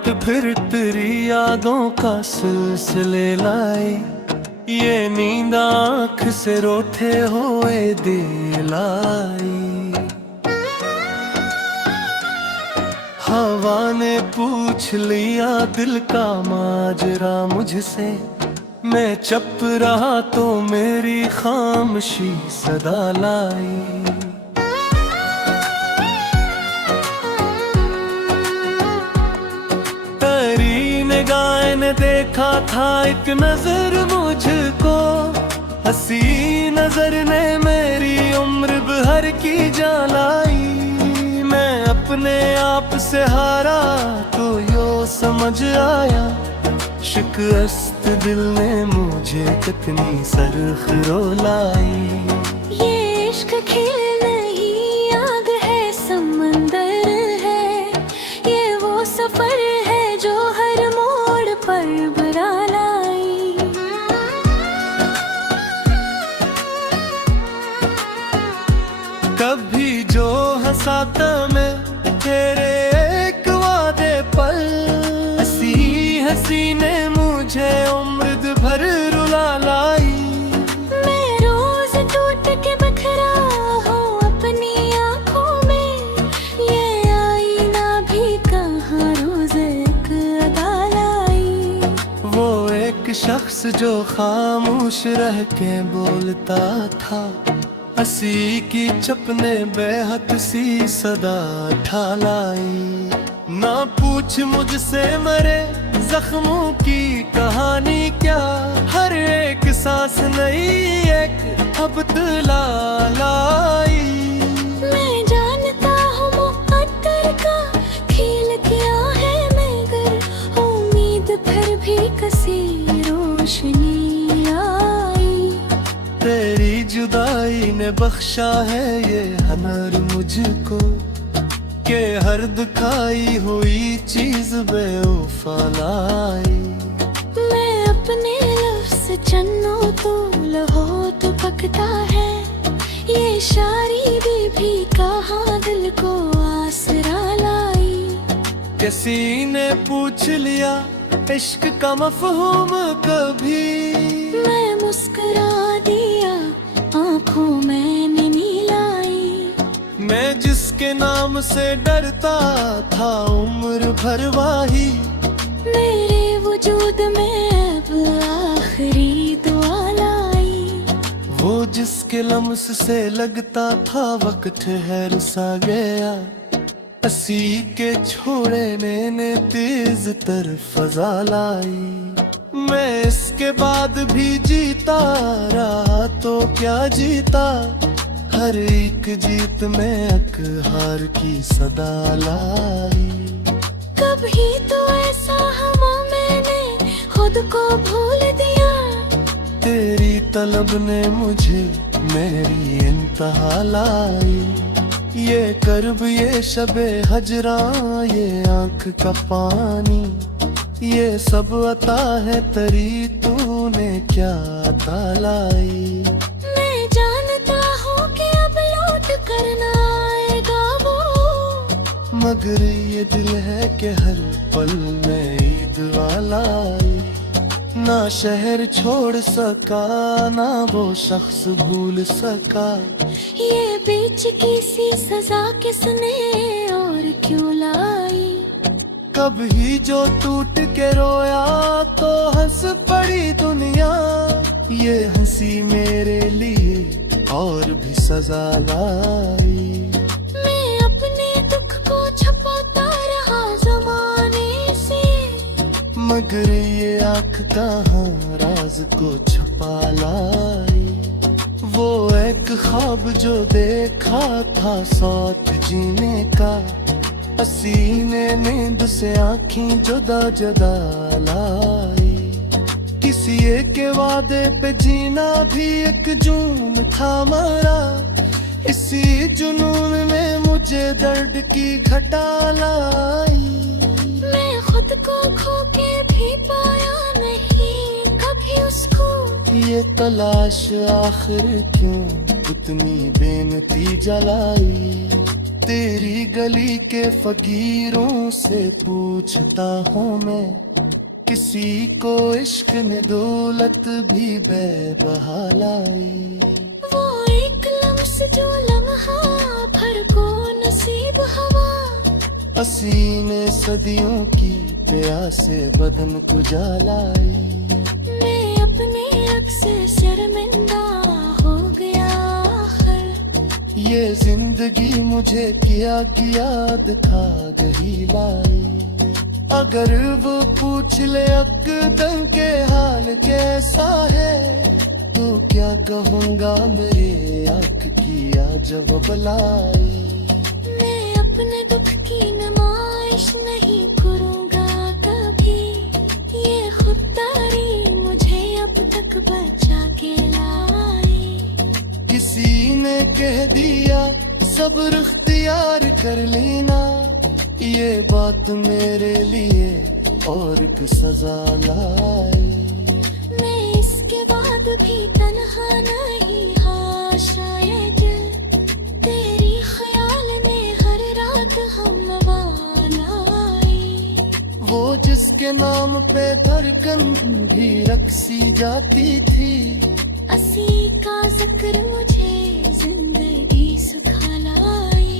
रात फिर तेरी यादों का सिलसिले लाए, ये नींद आँख से रोते हुए दिलाई। हवा ने पूछ लिया दिल का माजरा मुझसे, मैं चुप रहा तो मेरी खामोशी सदा लाई। तेरी निगाह ने देखा था एक नजर मुझको, हंसी नजर ने मेरी उम्र भर की जान लाई। मैं अपने आप से हारा तो यो समझ आया, शिकस्त दिल ने मुझे कितनी सरख रुलाई। ये इश्क खेल नहीं आग है समंदर है, ये वो सफर है जो हर मोड़ पर बुरा लाई। कभी जो हंसाता मैं तेरे एक वादे पर, हंसी हंसी ने मुझे उम्र भर रुला लाई। मैं रोज टूट के बखरा हूँ अपनी आँखों में, ये आईना भी कहाँ रोज एक अदा लाई। वो एक शख्स जो खामोश रह के बोलता था, हंसी की चपने बेहद सी सदा ठालाई। ना पूछ मुझसे मरे जख्मों की कहानी क्या, हर एक सांस नई एक अब लाई। मैं जानता हूँ मुक़द्दर का खेल क्या है, मगर उम्मीद फिर भी कसी रोशनी आई। तेरी जुदाई ने बख्शा है ये हुनर मुझको, के हर दिखाई हुई चीज बेवफा लाई। मैं अपने लफ्ज़ चन्नों तो लहो तो पकता है, ये शायरी भी कहाँ दिल को आसरा लाई। किसी ने पूछ लिया इश्क का मफ़हूम कभी, मैं मुस्कुरा दिया आँखों मैंने नीलाई। मैं जिसके नाम से डरता था उम्र भर वाही, मेरे वजूद में अब आखिरी दुआ लाई। वो जिसके लम्स से लगता था वक्त ठहर सा गया, हंसी के छोड़ने ने तेज तर फजा लाई। मैं इसके बाद भी जीता रहा तो क्या जीता, हर एक जीत में एक हार की सदा लाई। कभी तो ऐसा हुआ मैंने खुद को भूल दिया, तेरी तलब ने मुझे मेरी इंतहा लाई। ये कर्ब ये शबे हजरा ये आँख का पानी, ये सब अता है तेरी तूने क्या अता लाई। मैं जानता हूँ कि अब लौट करना आएगा वो, मगर ये दिल है कि हर पल में ईद वाला आई। ना शहर छोड़ सका ना वो शख्स भूल सका, ये बीच की सी सजा किसने और क्यों लाई। कभी जो टूट के रोया तो हंस पड़ी दुनिया, ये हंसी मेरे लिए और भी सजा लाई। मैं अपने दुख को छुपाता रहा ज़माने से, मगर ये आँख कहाँ राज को छुपा लाई। वो एक ख्वाब जो देखा था साथ जीने का, हसीने नींद से आँखें जुदा जुदा लाई। किसी एक वादे पे जीना भी एक जुनून था मारा, इसी जुनून में मुझे दर्द की घटा लाई। मैं खुद को खो के भी पाया नहीं कभी उसको, ये तलाश आखिर क्यों इतनी बेनतीजा लाई। तेरी गली के फकीरों से पूछता हूँ मैं, किसी को इश्क ने दौलत भी बेबहा लाई। वो एक लम्स जो लम्हा भर को नसीब हवा, हसीने सदियों की प्यास से बदन को जलाई। मैं अपने अक्स से शर्मिंदा हो गया आखिर, ये जिंदगी मुझे किया दिखा गई लाई। अगर वो पूछ ले अकदम के हाल कैसा है, तो क्या कहूँगा मेरे आँख की जवाब लाई। मैं अपने दुख की नुमाइश नहीं करूँगा कभी, ये खुददारी मुझे अब तक बचा के लाई। किसी ने कह दिया सब्र इख्तियार कर लेना, ये बात मेरे लिए और एक सजा लाई। मैं इसके बाद भी तन्हा नहीं, हाँ शायद तेरी ख्याल ने हर रात हम लाई। वो जिसके नाम पे धड़कन भी रखसी जाती थी, असी का जिक्र मुझे जिंदगी सुखा लाई।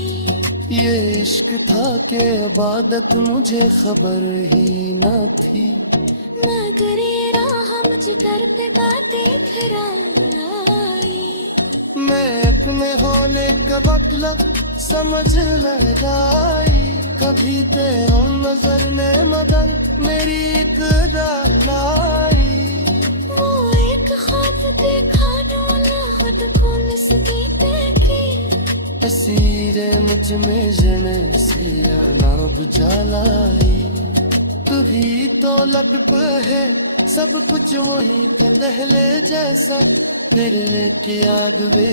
ये इश्क था कि इबादत मुझे खबर ही न थी, मगर ये राह मुझ दर पे बातें फिरा लाई। मैं अपने होने का बदला समझ लगाई। कभी ते नजर ने मगर मेरी इक्तदा लाई। वो एक खात देखा डोला खुद को नस्ती की, असीरे मुझ में जने सिया ना बुझालाई। तू ही तो लब पे है सब कुछ वही के दहले जैसा, तेरे की याद वे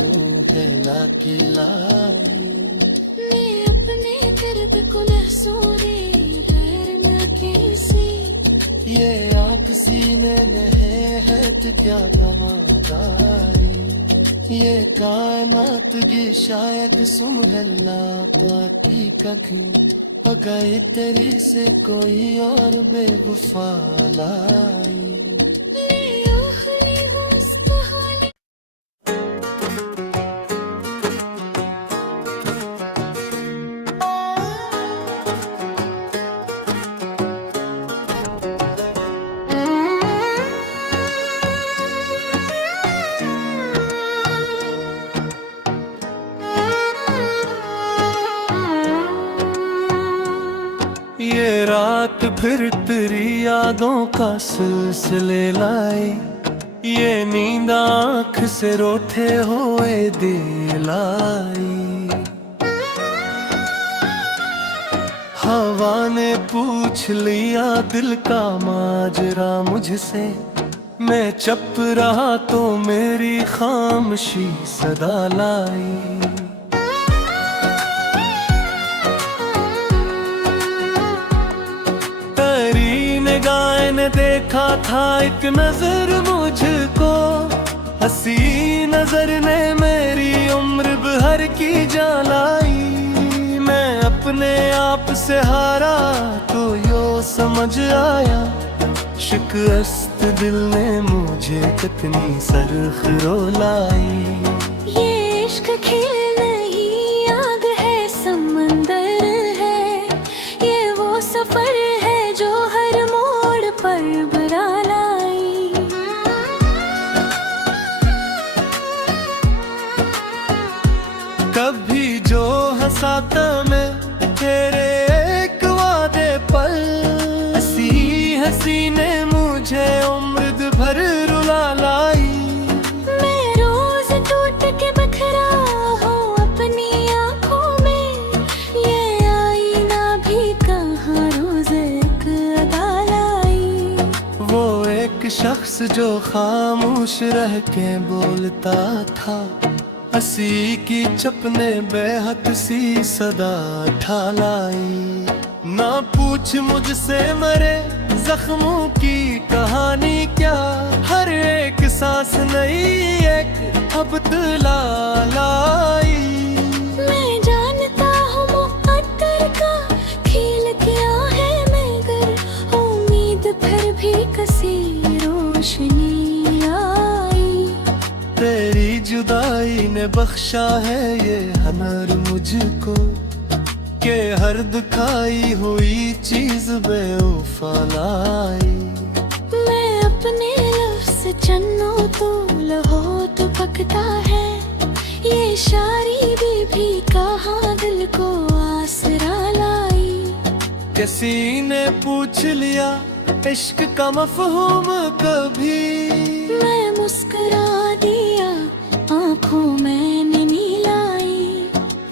रूह लाके लाई। मैं अपने दर्द को लहसूरे गैर न किसी, ये आँख सीने में है तो क्या तमादारी। ये कायनात की शायद सुमहल ना पाती कभी, अगर तेरी से कोई और बेवफा लाई। ये रात फिर तेरी यादों का सिलसिले लाई। ये नींद आँख से रोते हुए दिलाई। हवा ने पूछ लिया दिल का माजरा मुझसे, मैं चुप रहा तो मेरी खामोशी सदा लाई। निगाह ने देखा था एक नजर मुझको, हंसी नजर ने मेरी उम्र भर की जालाई। मैं अपने आप से हारा तो यो समझ आया, शिकस्त दिल ने मुझे कितनी सरख रुलाई। ये इश्क खेल नहीं आग है समंदर है, ये वो सफर है जो हर मोड़ पर बुरा लाई। कभी जो हंसाता मैं तेरे एक वादे पर, हंसी हंसी ने मुझे उम्र भर रुला लाई। मैं रोज टूट के बखरा हूँ अपनी आँखों में, ये आईना भी कहाँ रोज एक अदा लाई। वो एक शख्स जो खामोश रह के बोलता था, हंसी की चपने बेहद सी सदा ठालाई। ना पूछ मुझसे मरे जख्मों की कहानी क्या, हर एक सांस नई एक अब लाई। मैं जान रोशनी आई। तेरी जुदाई ने बख्शा है ये हुनर मुझको, के हर दिखाई हुई चीज बेवफा लाई। मैं अपने लफ्ज़ चन्नो तो लहो तो पकता है, ये शायरी भी कहाँ दिल को आसरा लाई। किसी ने पूछ लिया इश्क का मफहूम कभी, मैं मुस्कुरा दिया आंखों मैंने नीलाई।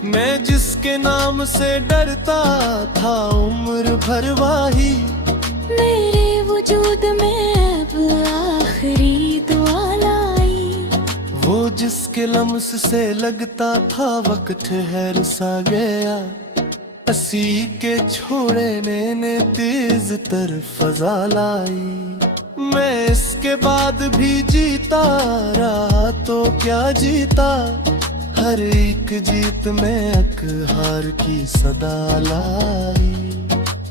मैं जिसके नाम से डरता था उम्र भर वाही, मेरे वजूद में अब आखिरी दुआ लाई। वो जिसके लम्स से लगता था वक्त ठहर सा गया, असी के छोड़े ने तेज तर फजा लाई। मैं इसके बाद भी जीता रहा तो क्या जीता, हर एक जीत में एक हार की सदा लाई।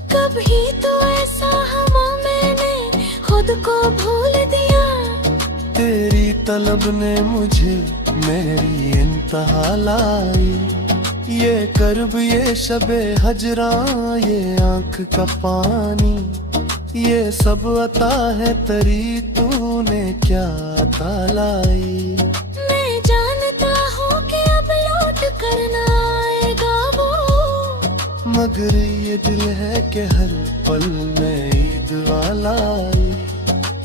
कभी तो ऐसा हवा मैंने खुद को भूल दिया, तेरी तलब ने मुझे मेरी इंतहा लाई। ये कर्ब ये शबे हजरा ये आंख का पानी, ये सब अता है तरी तूने क्या अता लाई। मैं जानता हूँ कि अब लौट करना आएगा वो, मगर ये दिल है कि हर पल में ईद वाला आई।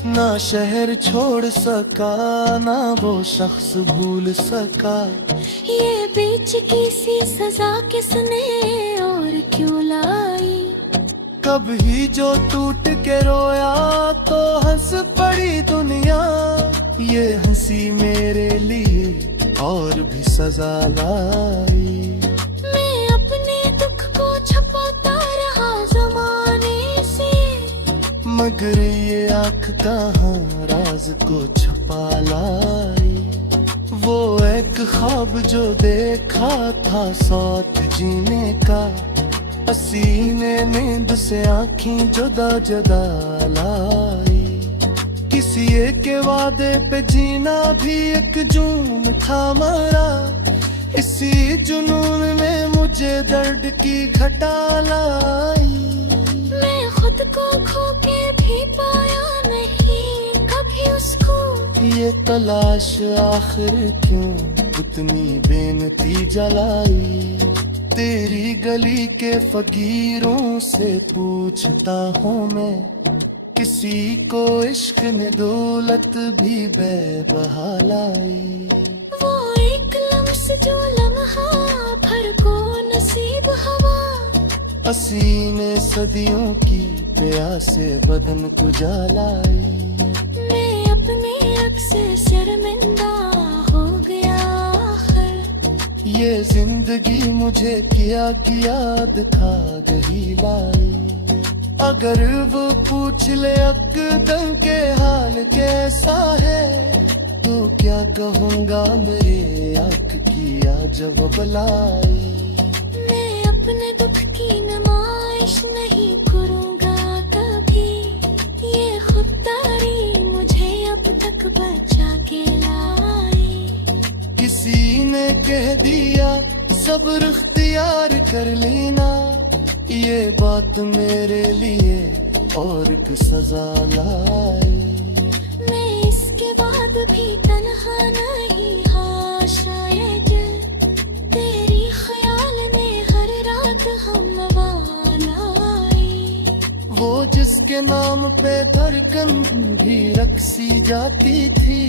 ना शहर छोड़ सका ना वो शख्स भूल सका, ये बीच की सी सजा किसने और क्यों लाई। कभी जो टूट के रोया तो हंस पड़ी दुनिया, ये हंसी मेरे लिए और भी सजा लाई। मैं अपने दुख को छुपाता रहा ज़माने से, मगर ये आँख कहाँ राज को छुपा लाई। वो एक ख्वाब जो देखा था सौत जीने का, हसीने नींद से आँखें जुदा जुदा लाई। किसी एक के वादे पे जीना भी एक जुनून था मारा, इसी जुनून में मुझे दर्द की घटा लाई। मैं खुद को खो के भी पाया नहीं कभी उसको, ये तलाश आखिर क्यों इतनी बेनती जलाई। तेरी गली के फकीरों से पूछता हूँ मैं, किसी को इश्क ने दौलत भी बेबहा लाई। वो एक लम्स जो लम्हा भर को नसीब हवा, हसीने सदियों की प्यास से बदन को जलाई। मैं अपने अक्स से शर्मिंदा हो गया आखिर, ये जिंदगी मुझे किया दिखा गई लाई। अगर वो पूछ ले अकदम के हाल कैसा है, तो क्या कहूँगा मेरे आँख की जवाब लाई। मैं अपने दुख की नुमाइश नहीं करूँगा कभी, ये खुददारी मुझे अब तक बचा के लाई। किसी ने कह दिया सब्र इख्तियार कर लेना, ये बात मेरे लिए और एक सजा लाई। मैं इसके बाद भी तन्हा नहीं हाँ शायद, तेरी ख्याल ने हर रात हम वालाई। वो जिसके नाम पे धड़कन भी रक्सी जाती थी,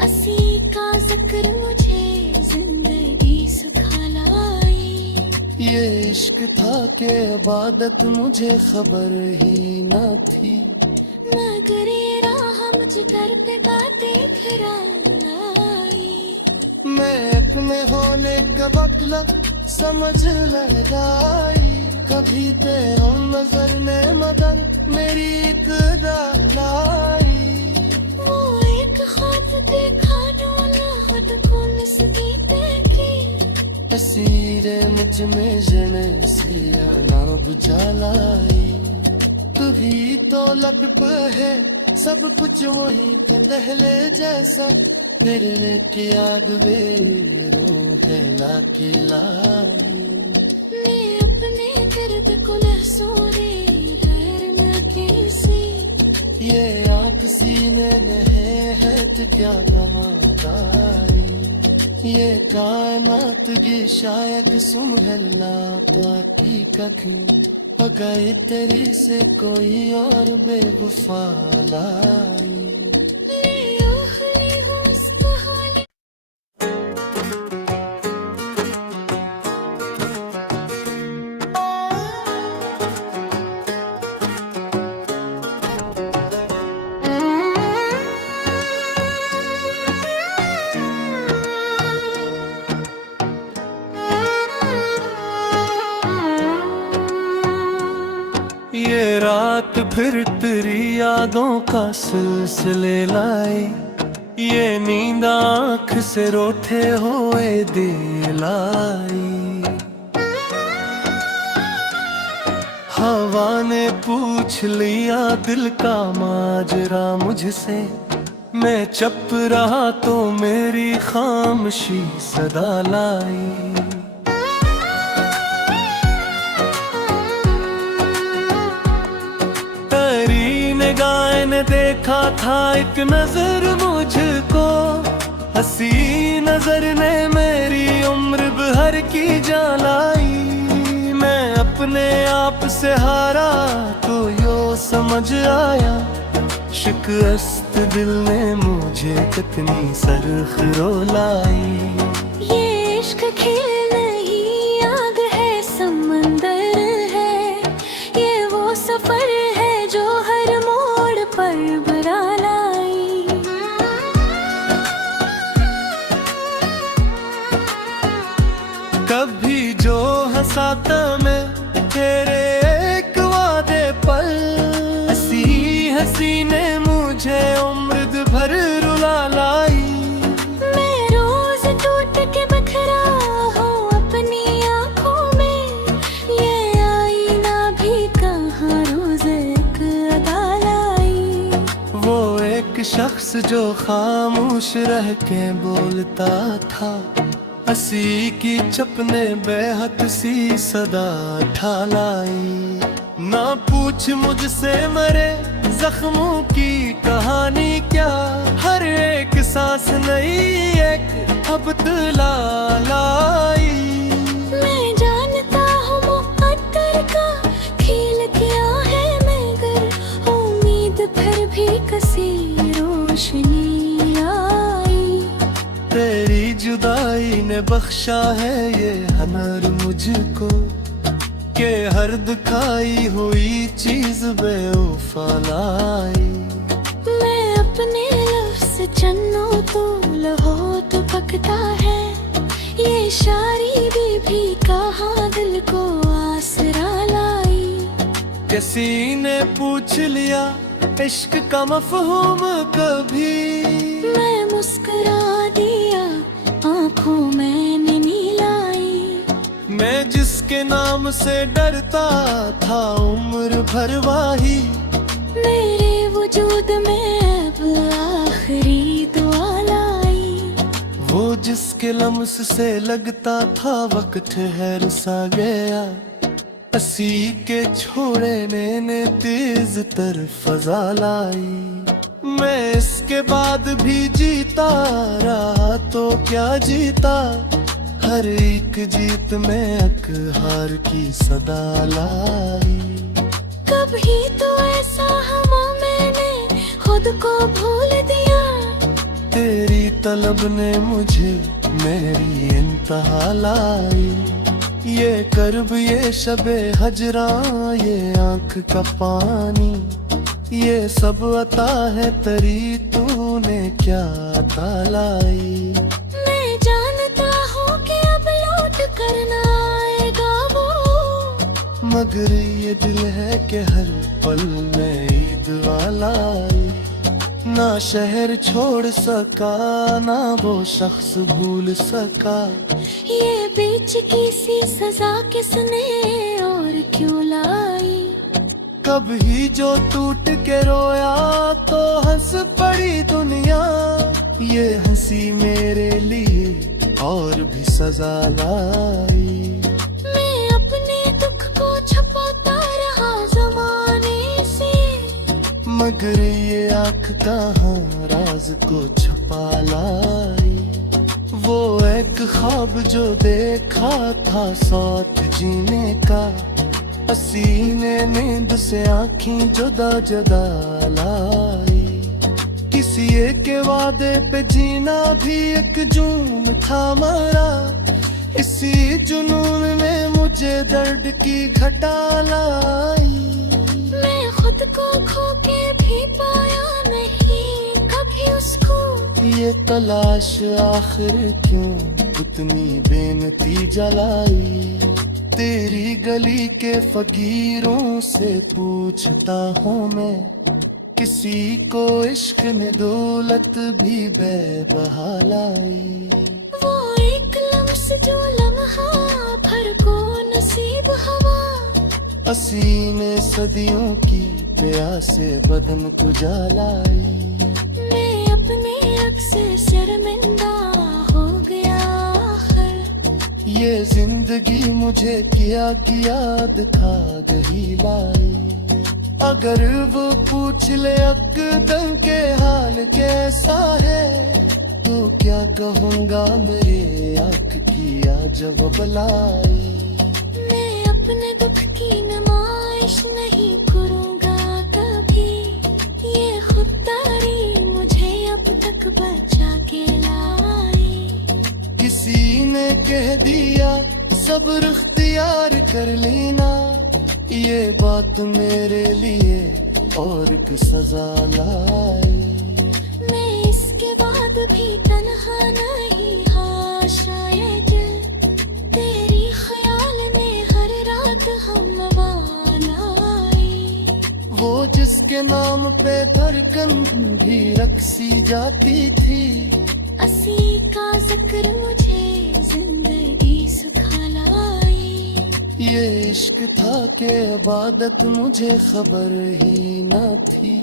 असी का जिक्र मुझे जिंदगी सुखा लाई। ये इश्क था कि इबादत मुझे खबर ही न थी, मगर ये राह मुझ दर पे बातें फिरा लाई। मैं एक में होने का बकला समझ लगाई, कभी ते हम नजर ने मगर मेरी इकदा लाई। वो एक ख्वाब देखा डोला खुद को नस्बीते की, असीरे मुझ में जने सिया ना बुझा लाई। तू ही तो लब पे है सब कुछ वही के दहले जैसा तेरे की याद वे रूह लाके लाई। मैं अपने दर्द को लहसूरे गैर न किसी, ये आँख सीने में है तो क्या कमादारी। ये कायनात की शायद सुमहला पाकी कखी अगर तेरी से कोई और बेवफा लाई। ये रात फिर तेरी यादों का सिलसिले लाई। ये नींद आँख से रोते हुए दिलाई। हवा ने पूछ लिया दिल का माजरा मुझसे, मैं चुप रहा तो मेरी खामोशी सदा लाई। निगाह ने देखा था एक नजर मुझको, हंसी नजर ने मेरी उम्र भर की जान लाई। मैं अपने आप से हारा तो यो समझ आया, शिकस्त दिल ने मुझे कितनी सरख रुलाई। ये इश्क खेल नहीं आग है समंदर है, ये वो सफर है जो हर मोड़ पर बुरा लाई। कभी जो हंसाता मैं तेरे एक वादे पर, हंसी हंसी ने मुझे उम्र भर रुला लाई। मैं रोज टूट के बखरा हूँ अपनी आँखों में, ये आईना भी कहाँ रोज एक अदा लाई। वो एक शख्स जो खामोश रह के बोलता था, हंसी की चपने बेहद सी सदा ठालाई। ना पूछ मुझसे मरे जख्मों की कहानी क्या, हर एक सांस नई एक अब लाई। मैं जानता हूँ मुक़द्दर का खेल क्या है, मगर उम्मीद फिर भी कसी रोशनी आई। तेरी जुदाई ने बख्शा है ये हुनर मुझको, के हर दिखाई हुई चीज बेवफा लाई। मैं अपने लफ्ज़ चन्नों तो लहो तो पकता है, ये शायरी भी कहाँ दिल को आसरा लाई। किसी ने पूछ लिया इश्क का मफ़हूम कभी, मैं मुस्कुरा दिया आँखों मैंने नीलाई। मैं जिसके नाम से डरता था उम्र भर वाही, मेरे वजूद में अब आखिरी दुआ लाई। वो जिसके लम्स से लगता था वक्त ठहर सा गया, हंसी के छोड़ने ने तेज तर फजा लाई। मैं इसके बाद भी जीता रहा तो क्या जीता, हर एक जीत में एक हार की सदा लाई। कभी तो ऐसा हवा मैंने खुद को भूल दिया, तेरी तलब ने मुझे मेरी इंतहा लाई। ये कर्ब ये शबे हजरा ये आँख का पानी, ये सब अता है तरी तूने क्या अता लाई। मैं जानता हूँ कि अब लौट करना आएगा वो, मगर ये दिल है कि हर पल में ईद वाला आई। ना शहर छोड़ सका ना वो शख्स भूल सका, ये बीच की सी सजा किसने और क्यों लाई। कभी जो टूट के रोया तो हंस पड़ी दुनिया, ये हंसी मेरे लिए और भी सजा लाई। मैं अपने दुख को छुपाता रहा जमाने से, मगर ये आँख कहाँ राज को छुपा लाई। वो एक ख्वाब जो देखा था साथ जीने का, हसीने नींद से आँखें जुदा जुदा लाई। किसी एक के वादे पे जीना भी एक जुनून था मारा, इसी जुनून में मुझे दर्द की घटा लाई। मैं खुद को खो के भी पाया नहीं कभी उसको, ये तलाश आखिर क्यों इतनी बेनती जलाई। तेरी गली के फकीरों से पूछता हूँ मैं, किसी को इश्क ने दौलत भी बेबहा लाई। वो एक लम्स जो लम्हा भर को नसीब हवा, हसीने सदियों की प्यासे बदन को जलाई। मैं अपने अक्स से शर्मिंदा हो गया आखिर, ये जिंदगी मुझे किया दिखा गही लाई। अगर वो पूछ ले अकदम के हाल कैसा है, तो क्या कहूँगा मेरे आँख की जब बलाई। मैं अपने दुख की नुमाइश नहीं करूँगा कभी, ये खुददारी मुझे अब तक बचा के लाई। किसी ने कह दिया सब्र इख्तियार कर लेना, ये बात मेरे लिए और एक सजा लाई। मैं इसके बाद भी तन्हा नहीं, हाँ शायद तेरी ख्याल ने हर रात हम लाई। वो जिसके नाम पे धड़कन भी रखसी जाती थी, असी का जिक्र मुझे जिंदगी सुखा लाई। ये इश्क था के इबादत मुझे खबर ही न थी,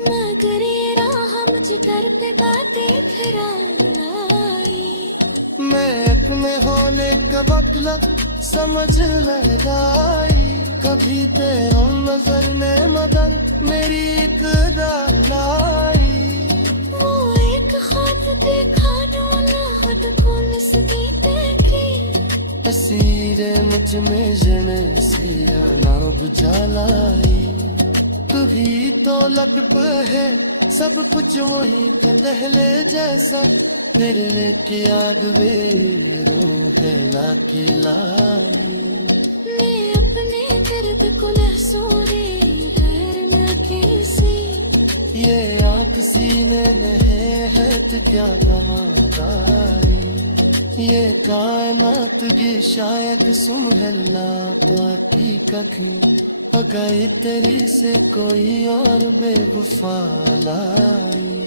मगर ये राह मुझे दर पे बातें फिरा लाई। मैं एक में होने का बकला समझ लगाई। कभी तेरे नजर ने मगर मेरी एक लाई। वो एक ख्वाब देखा डोला खुद को नस्बी देखी, असीरे मुझ में जने सिया ना बुझा लाई। तू भी तो लब पे है सब कुछ वही के दहले जैसा, तेरे के याद वे रूह ला के लाई। मैं अपने दर्द को लहसूरे घर न कैसे, ये आँख सीने में है तो क्या तमादारी। ये कायनात की शायद सुमहला पाती कखी, अगर तेरी से कोई और बेवफा लाई।